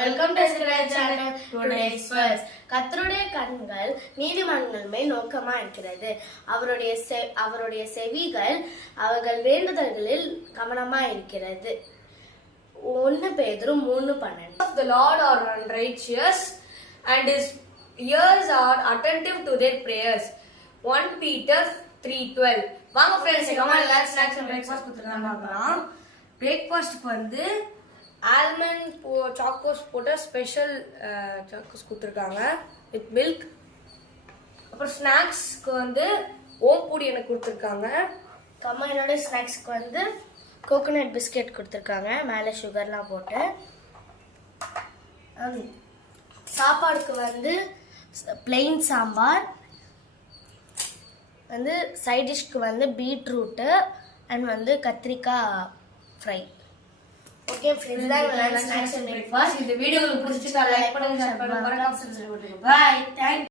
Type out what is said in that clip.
Welcome to channel. Today's first. கர்த்தருடைய கண்கள் நீதிமான்கள் மேல் நோக்கமா இருக்கிறது. அவருடைய செவிகள் அவர்கள் வேண்டுதல்களில் கவனமா இருக்கிறது. 1 பேதுரு 3:12. The Lord are righteous and his ears are attentive to their prayers. 1 Peter 3:12. வாங்க फ्रेंड्स, நம்ம எல்லாரும் ஸ்நாக்ஸ் அண்ட் பிரேக்ஃபாஸ்ட் கொடுத்துருக்காங்க பார்க்கலாம். பிரேக்ஃபாஸ்ட்க்கு வந்து ஆல்மண்ட் சாக்கோஸ் போட்ட ஸ்பெஷல் சாக்கோஸ் கொடுத்துருக்காங்க வித் மில்க். அப்புறம் ஸ்நாக்ஸ்க்கு வந்து ஓம்பூடி எனக்கு கொடுத்துருக்காங்க. என்னோட ஸ்நாக்ஸ்க்கு வந்து கோகோனட் பிஸ்கெட் கொடுத்துருக்காங்க, மேலே சுகர்லாம் போட்டு. சாப்பாடுக்கு வந்து பிளெயின் சாம்பார், வந்து சைட் டிஷ்க்கு வந்து பீட்ரூட்டு அண்ட் வந்து கத்திரிக்காய் ஃப்ரை. ஓகே ஃப்ரெண்ட்ஸ், தான் ஸ்நாக்ஸ் அண்ட் பிரேக்ஃபாஸ்ட். இந்த வீடியோ உங்களுக்கு பிடிச்சிருந்தா லைக் பண்ணுங்க, ஷேர் பண்ணுங்க, மறக்காம சப்ஸ்கிரைப் பண்ணுங்க. பை. தேங்க்ஸ்.